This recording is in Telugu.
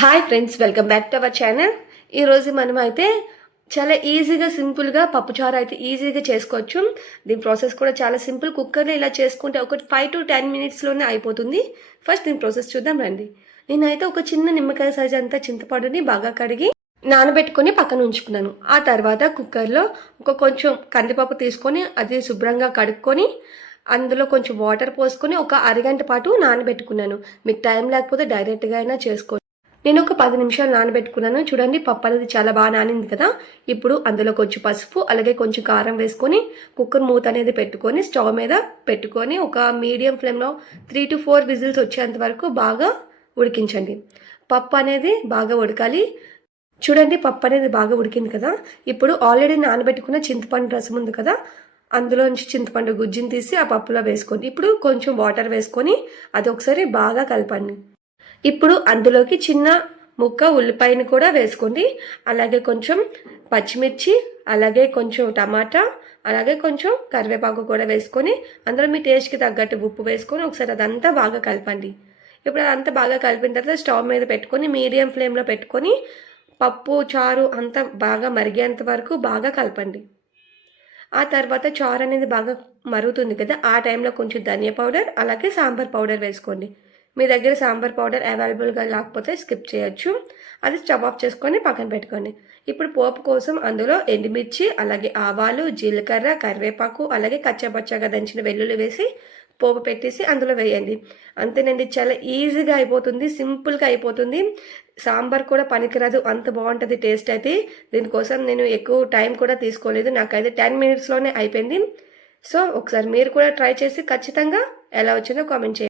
Hi friends, welcome back to our channel. ఈరోజు మనం అయితే చాలా ఈజీగా సింపుల్గా పప్పుచారు అయితే ఈజీగా చేసుకోవచ్చు. దీని ప్రాసెస్ కూడా చాలా సింపుల్. కుక్కర్లో ఇలా చేసుకుంటే ఒక 5 to 10 మినిట్స్లోనే అయిపోతుంది. ఫస్ట్ దీని ప్రాసెస్ చూద్దాం రండి. నేనైతే ఒక చిన్న నిమ్మకాయ సైజ్ అంతా చింతపండుని బాగా కడిగి నానబెట్టుకొని పక్కన ఉంచుకున్నాను. ఆ తర్వాత కుక్కర్లో కొంచెం కందిపప్పు తీసుకొని అది శుభ్రంగా కడుక్కొని అందులో కొంచెం వాటర్ పోసుకొని ఒక అరగంట పాటు నానబెట్టుకున్నాను. మీకు టైం లేకపోతే డైరెక్ట్గా అయినా చేసుకోవచ్చు. నేను ఒక 10 నిమిషాలు నానబెట్టుకున్నాను. చూడండి, పప్పు అనేది చాలా బాగా నానింది కదా. ఇప్పుడు అందులో కొంచెం పసుపు అలాగే కొంచెం కారం వేసుకొని కుక్కర్ మూత అనేది పెట్టుకొని స్టవ్ మీద పెట్టుకొని ఒక మీడియం ఫ్లేమ్లో 3 to 4 విజిల్స్ వచ్చేంత వరకు బాగా ఉడికించండి. పప్పు అనేది బాగా ఉడకాలి. చూడండి, పప్పు అనేది బాగా ఉడికింది కదా. ఇప్పుడు ఆల్రెడీ నానబెట్టుకున్న చింతపండు రసం ఉంది కదా, అందులోంచి చింతపండు గుజ్జుని తీసి ఆ పప్పులో వేసుకోండి. ఇప్పుడు కొంచెం వాటర్ వేసుకొని అది ఒకసారి బాగా కలపండి. ఇప్పుడు అందులోకి చిన్న ముక్క ఉల్లిపాయను కూడా వేసుకోండి. అలాగే కొంచెం పచ్చిమిర్చి, అలాగే కొంచెం టమాటా, అలాగే కొంచెం కరివేపాకు కూడా వేసుకొని అందులో మీ టేస్ట్కి తగ్గట్టు ఉప్పు వేసుకొని ఒకసారి అదంతా బాగా కలపండి. ఇప్పుడు అదంతా బాగా కలిపిన తర్వాత స్టవ్ మీద పెట్టుకొని మీడియం ఫ్లేమ్లో పెట్టుకొని పప్పు చారు అంతా బాగా మరిగేంత వరకు బాగా కలపండి. ఆ తర్వాత చారు అనేది బాగా మరుగుతుంది కదా, ఆ టైంలో కొంచెం ధనియా పౌడర్ అలాగే సాంబార్ పౌడర్ వేసుకోండి. మీ దగ్గర సాంబార్ పౌడర్ అవైలబుల్గా లేకపోతే స్కిప్ చేయొచ్చు. అది స్టవ్ ఆఫ్ చేసుకొని పక్కన పెట్టుకోండి. ఇప్పుడు పోపు కోసం అందులో ఎండుమిర్చి అలాగే ఆవాలు, జీలకర్ర, కరివేపాకు అలాగే కచ్చాపచ్చాగా దంచిన వెల్లుల్లి వేసి పోపు పెట్టేసి అందులో వేయండి. అంతేనండి, చాలా ఈజీగా అయిపోతుంది, సింపుల్గా అయిపోతుంది. సాంబార్ కూడా పనికిరాదు, అంత బాగుంటుంది టేస్ట్ అయితే. దీనికోసం నేను ఎక్కువ టైం కూడా తీసుకోలేదు, నాకైతే 10 మినిట్స్లోనే అయిపోయింది. సో ఒకసారి మీరు కూడా ట్రై చేసి ఖచ్చితంగా ఎలా వచ్చిందో కామెంట్ చేయండి.